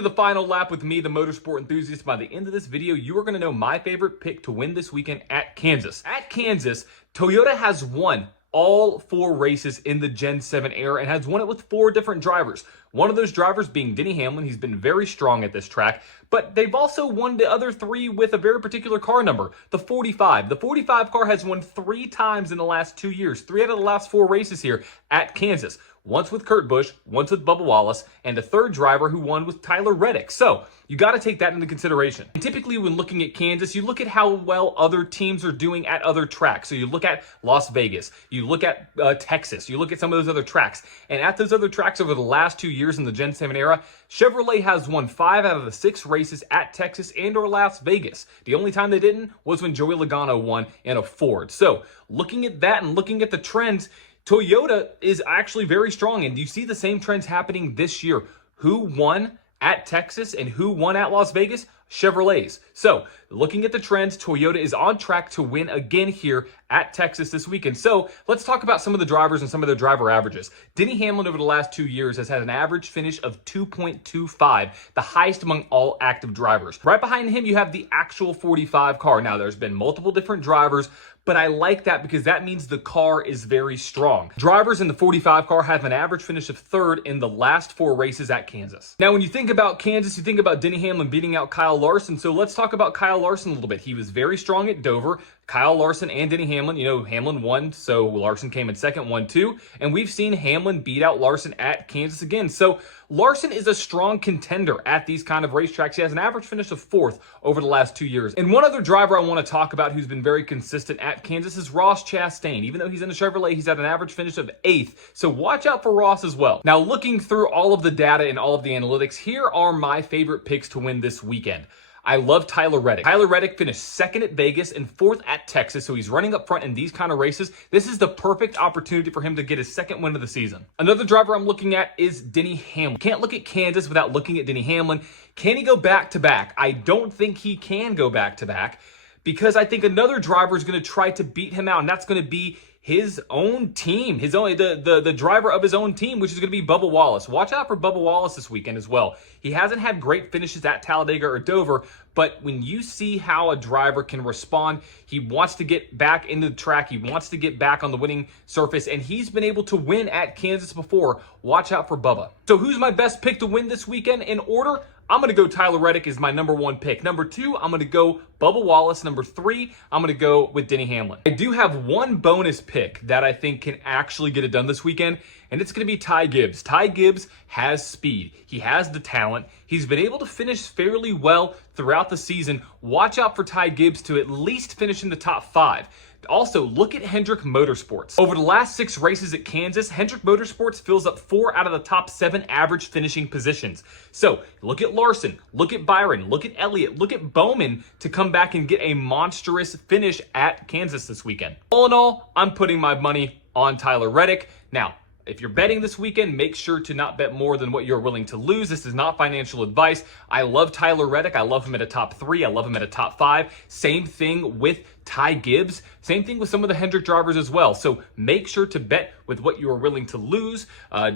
to the final lap with me, the Motorsport Enthusiast. By the end of this video, you are going to know my favorite pick to win this weekend at Kansas. At Kansas, Toyota has won all 4 races in the Gen 7 era and has won it with 4 different drivers. One of those drivers being Denny Hamlin. He's been very strong at this track, but they've also won the other 3 with a very particular car number, the 45. The 45 car has won 3 times in the last 2 years, 3 out of the last 4 races here at Kansas. Once with Kurt Busch, once with Bubba Wallace, and a 3rd driver who won with Tyler Reddick. So you got to take that into consideration. And typically when looking at Kansas, you look at how well other teams are doing at other tracks. So you look at Las Vegas, you look at Texas, you look at some of those other tracks. And at those other tracks over the last 2 years in the Gen 7 era, Chevrolet has won 5 out of the 6 races at Texas and or Las Vegas. The only time they didn't was when Joey Logano won in a Ford. So looking at that and looking at the trends, Toyota is actually very strong, and you see the same trends happening this year. Who won at Texas and who won at Las Vegas? Chevrolets. So looking at the trends, Toyota is on track to win again here at Texas this weekend. So let's talk about some of the drivers and some of their driver averages. Denny Hamlin over the last 2 years has had an average finish of 2.25, the highest among all active drivers. Right behind him, you have the actual 45 car. Now, there's been multiple different drivers, but I like that because that means the car is very strong. Drivers in the 45 car have an average finish of 3rd in the last 4 races at Kansas. Now, when you think about Kansas, you think about Denny Hamlin beating out Kyle Larson. So let's talk about Kyle Larson a little bit. He was very strong at Dover. Kyle Larson and Denny Hamlin, Hamlin won, so Larson came in second, won 2. And we've seen Hamlin beat out Larson at Kansas again. So Larson is a strong contender at these kind of racetracks. He has an average finish of 4th over the last 2 years. And one other driver I want to talk about who's been very consistent at Kansas is Ross Chastain. Even though he's in a Chevrolet, he's had an average finish of 8th. So watch out for Ross as well. Now, looking through all of the data and all of the analytics, here are my favorite picks to win this weekend. I love Tyler Reddick. Tyler Reddick finished 2nd at Vegas and 4th at Texas, so he's running up front in these kind of races. This is the perfect opportunity for him to get his 2nd win of the season. Another driver I'm looking at is Denny Hamlin. Can't look at Kansas without looking at Denny Hamlin. Can he go back-to-back? I don't think he can go back-to-back because I think another driver is going to try to beat him out, and that's going to be his own team, the driver of his own team, which is going to be Bubba Wallace. Watch out for Bubba Wallace this weekend as well. He hasn't had great finishes at Talladega or Dover, but when you see how a driver can respond, he wants to get back into the track. He wants to get back on the winning surface, and he's been able to win at Kansas before. Watch out for Bubba. So who's my best pick to win this weekend? In order, I'm going to go Tyler Reddick as my number 1 pick. Number 2, I'm going to go Bubba Wallace. Number 3, I'm going to go with Denny Hamlin. I do have one bonus pick that I think can actually get it done this weekend, and it's going to be Ty Gibbs. Ty Gibbs has speed. He has the talent. He's been able to finish fairly well throughout the season. Watch out for Ty Gibbs to at least finish in the top 5. Also, look at Hendrick Motorsports. Over the last 6 races at Kansas, Hendrick Motorsports fills up 4 out of the top 7 average finishing positions. So, look at Larson, look at Byron, look at Elliott, look at Bowman to come back and get a monstrous finish at Kansas this weekend. All in all, I'm putting my money on Tyler Reddick. Now, if you're betting this weekend, make sure to not bet more than what you're willing to lose. This is not financial advice. I love Tyler Reddick. I love him at a top 3. I love him at a top 5. Same thing with Ty Gibbs. Same thing with some of the Hendrick drivers as well. So make sure to bet with what you are willing to lose.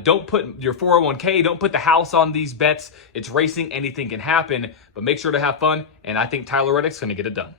Don't put your 401k, don't put the house on these bets. It's racing. Anything can happen, but make sure to have fun. And I think Tyler Reddick's going to get it done.